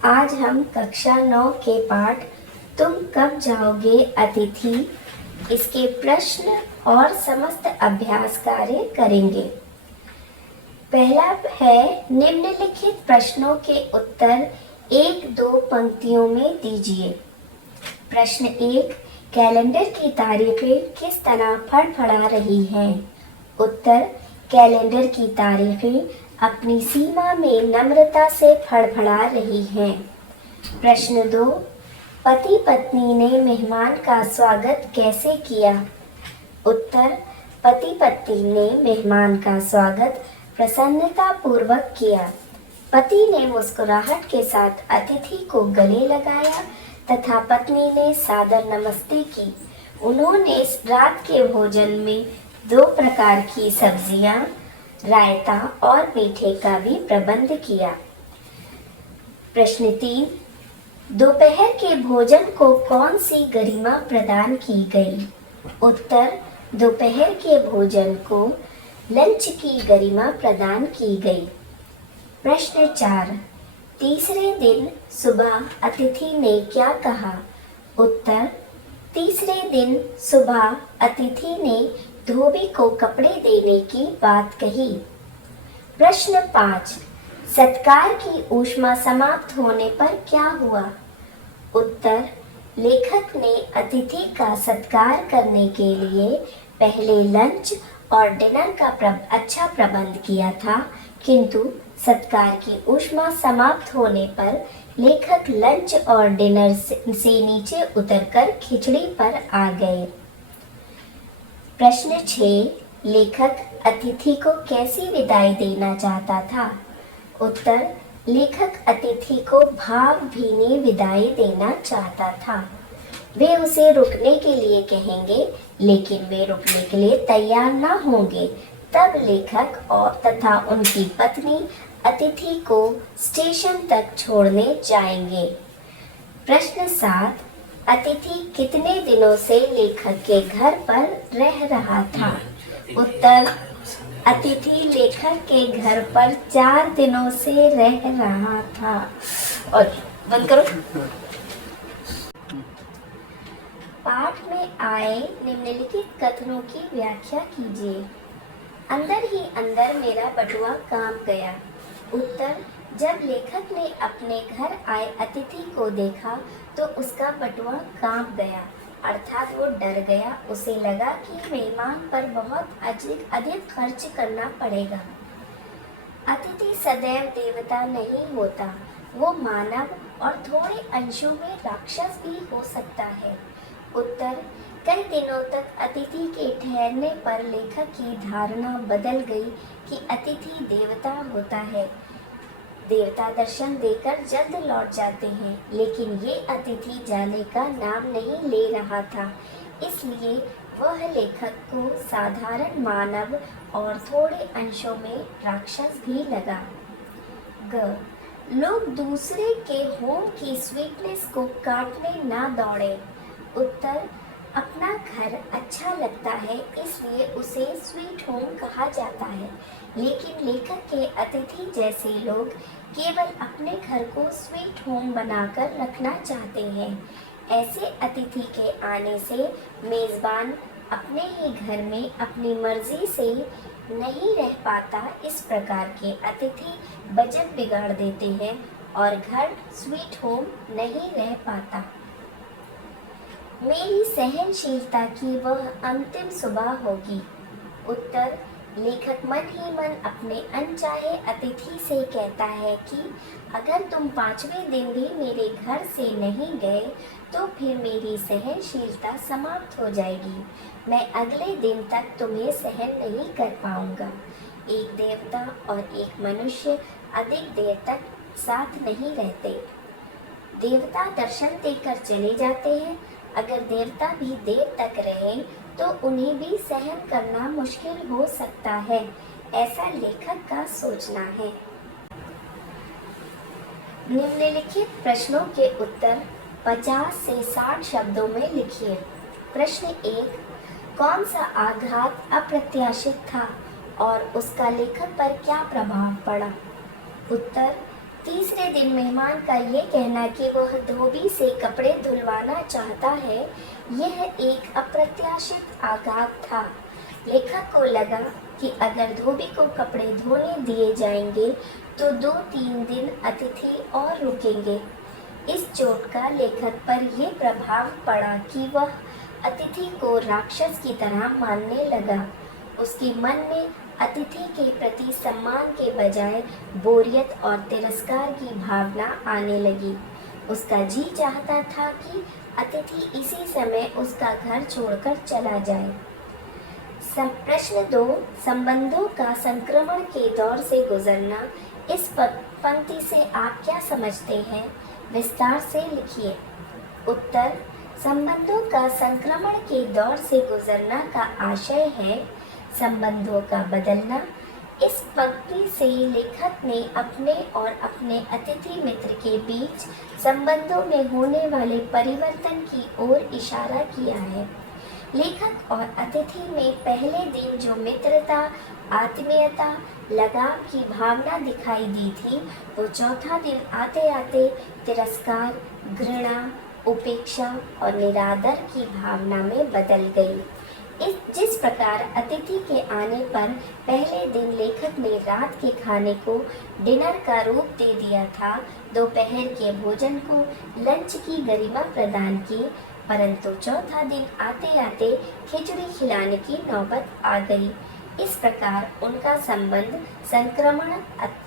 आज हम कक्षा 9 के पाठ तुम कब जाओगे अतिथि इसके प्रश्न और समस्त अभ्यास कार्य करेंगे। पहला है निम्नलिखित प्रश्नों के उत्तर 1-2 पंक्तियों में दीजिए। प्रश्न 1, कैलेंडर की तारीखें किस तरह फड़फड़ा रही हैं? उत्तर, कैलेंडर की तारीखें अपनी सीमा में नम्रता से फड़फड़ा रही हैं। प्रश्न 2, पति पत्नी ने मेहमान का स्वागत कैसे किया? उत्तर, पति पत्नी ने मेहमान का स्वागत प्रसन्नता पूर्वक किया। पति ने मुस्कुराहट के साथ अतिथि को गले लगाया तथा पत्नी ने सादर नमस्ते की। उन्होंने रात के भोजन में 2 प्रकार की सब्जियां, रायता और मीठे का भी प्रबंध किया। प्रश्न 3, दोपहर के भोजन को कौन सी गरिमा प्रदान की गई? उत्तर, दोपहर के भोजन को लंच की गरिमा प्रदान की गई। प्रश्न 4, तीसरे दिन सुबह अतिथि ने क्या कहा? उत्तर, तीसरे दिन सुबह अतिथि ने धोबी को कपड़े देने की बात कही। प्रश्न 5, सत्कार की ऊष्मा समाप्त होने पर क्या हुआ? उत्तर, लेखक ने अतिथि का सत्कार करने के लिए पहले लंच और डिनर का अच्छा प्रबंध किया था, किंतु सत्कार की ऊष्मा समाप्त होने पर लेखक लंच और डिनर से नीचे उतरकर खिचड़ी पर आ गए। प्रश्न 6, लेखक अतिथि को कैसी विदाई देना चाहता था? उत्तर, लेखक अतिथि को भावभीनी विदाई देना चाहता था। वे उसे रुकने के लिए कहेंगे, लेकिन वे रुकने के लिए तैयार न होंगे। तब लेखक और तथा उनकी पत्नी अतिथि को स्टेशन तक छोड़ने जाएंगे। प्रश्न 7, अतिथि कितने दिनों से लेखक के घर पर रह रहा था? उत्तर, अतिथि लेखक के घर पर 4 दिनों से रह रहा था। और बंद करो। पाठ में आए निम्नलिखित कथनों की व्याख्या कीजिए। अंदर ही अंदर मेरा बटुआ कांप गया। उत्तर, जब लेखक ने अपने घर आए अतिथि को देखा तो उसका बटुआ कांप गया, अर्थात वो डर गया। उसे लगा कि मेहमान पर बहुत अधिक खर्च करना पड़ेगा। अतिथि सदैव देवता नहीं होता, वो मानव और थोड़े अंशों में राक्षस भी हो सकता है। उत्तर, कई दिनों तक अतिथि के ठहरने पर लेखक की धारणा बदल गई कि अतिथि देवता होता है। देवता दर्शन देकर जल्द लौट जाते हैं, लेकिन ये अतिथि जाने का नाम नहीं ले रहा था, इसलिए वह लेखक को साधारण मानव और थोड़े अंशों में राक्षस भी लगा। लोग दूसरे के होम की स्वीटनेस को काटने ना दौड़े। उत्तर, अपना घर अच्छा लगता है, इसलिए उसे स्वीट होम कहा जाता है, लेकिन लेखक के अतिथि जैसे लोग केवल अपने घर को स्वीट होम बनाकर रखना चाहते हैं। ऐसे अतिथि के आने से मेजबान अपने ही घर में अपनी मर्जी से नहीं रह पाता। इस प्रकार के अतिथि बजट बिगाड़ देते हैं और घर स्वीट होम नहीं रह पाता। मेरी सहनशीलता की वह अंतिम सुबह होगी। उत्तर, लेखक मन ही मन अपने अनचाहे अतिथि से कहता है कि अगर तुम 5वें दिन भी मेरे घर से नहीं गए तो फिर मेरी सहनशीलता समाप्त हो जाएगी। मैं अगले दिन तक तुम्हें सहन नहीं कर पाऊंगा। एक देवता और एक मनुष्य अधिक देर तक साथ नहीं रहते। देवता दर्शन देकर चले जाते हैं। अगर देवता भी देर तक रहें तो उन्हें भी सहन करना मुश्किल हो सकता है, ऐसा लेखक का सोचना है। निम्नलिखित प्रश्नों के उत्तर 50 से 60 शब्दों में लिखिए। प्रश्न 1, कौन सा आघात अप्रत्याशित था और उसका लेखक पर क्या प्रभाव पड़ा? उत्तर, तीसरे दिन मेहमान का ये कहना कि वह धोबी से कपड़े धुलवाना चाहता है, यह एक अप्रत्याशित आघात था। लेखक को लगा कि अगर धोबी को कपड़े धोने दिए जाएंगे तो 2-3 दिन अतिथि और रुकेंगे। इस चोट का लेखक पर यह प्रभाव पड़ा कि वह अतिथि को राक्षस की तरह मानने लगा। उसके मन में अतिथि के प्रति सम्मान के बजाय बोरियत और तिरस्कार की भावना आने लगी। उसका जी चाहता था कि अतिथि इसी समय उसका घर छोड़कर चला जाए। प्रश्न 2, संबंधों का संक्रमण के दौर से गुजरना। इस पंक्ति से आप क्या समझते हैं? विस्तार से लिखिए। उत्तर, संबंधों का संक्रमण के दौर से गुजरना का आशय है संबंधों का बदलना। इस पंक्ति से लेखक ने अपने और अपने अतिथि मित्र के बीच संबंधों में होने वाले परिवर्तन की ओर इशारा किया है। लेखक और अतिथि में पहले दिन जो मित्रता, आत्मीयता, लगाव की भावना दिखाई दी थी, वो चौथा दिन आते आते तिरस्कार, घृणा, उपेक्षा और निरादर की भावना में बदल गई। जिस प्रकार अतिथि के आने पर पहले दिन लेखक ने रात के खाने को डिनर का रूप दे दिया था, दोपहर के भोजन को लंच की गरिमा प्रदान की, परंतु चौथा दिन आते आते खिचड़ी खिलाने की नौबत आ गई। इस प्रकार उनका संबंध संक्रमण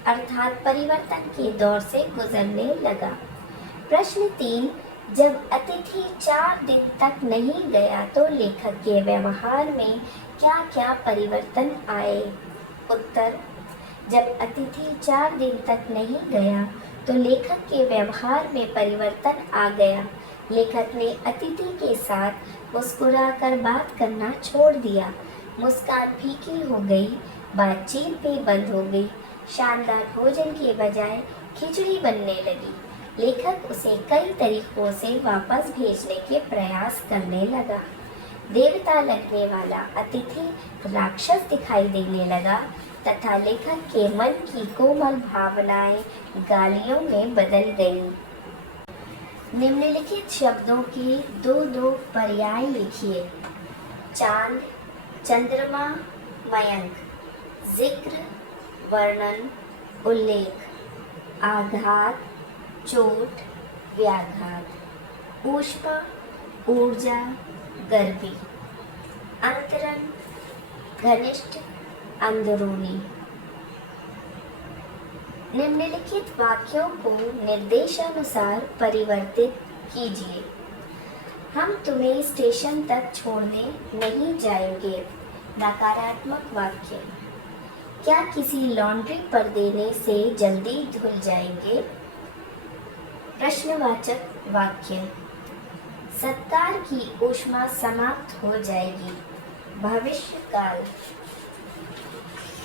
अर्थात परिवर्तन के दौर से गुजरने लगा। प्रश्न 3, जब अतिथि 4 दिन तक नहीं गया तो लेखक के व्यवहार में क्या क्या परिवर्तन आए? उत्तर, जब अतिथि 4 दिन तक नहीं गया तो लेखक के व्यवहार में परिवर्तन आ गया। लेखक ने अतिथि के साथ मुस्कुराकर बात करना छोड़ दिया। मुस्कान फीकी हो गई, बातचीत भी बंद हो गई। शानदार भोजन के बजाय खिचड़ी बनने लगी। लेखक उसे कई तरीकों से वापस भेजने के प्रयास करने लगा। देवता लगने वाला अतिथि राक्षस दिखाई देने लगा तथा लेखक के मन की कोमल भावनाएं गालियों में बदल गईं। निम्नलिखित शब्दों के 2-2 पर्याय लिखिए। चांद, चंद्रमा, मयंक। जिक्र, वर्णन, उल्लेख। आघात, चोट, व्याघात। ऊष्मा, ऊर्जा, गर्भी। अंतरंग, घनिष्ठ, अंदरूनी। निम्नलिखित वाक्यों को निर्देशानुसार परिवर्तित कीजिए। हम तुम्हें स्टेशन तक छोड़ने नहीं जाएंगे। नकारात्मक वाक्य। क्या किसी लॉन्ड्री पर देने से जल्दी धुल जाएंगे? प्रश्नवाचक वाक्य। सत्कार की ऊष्मा समाप्त हो जाएगी। भविष्य काल।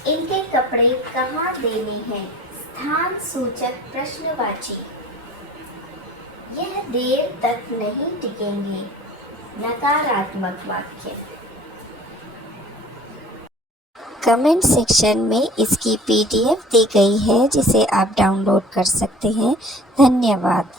इनके कपड़े कहाँ देने हैं? स्थान सूचक प्रश्नवाची। यह देर तक नहीं टिकेंगे। नकारात्मक वाक्य। कमेंट सेक्शन में इसकी PDF दी गई है जिसे आप डाउनलोड कर सकते हैं। धन्यवाद।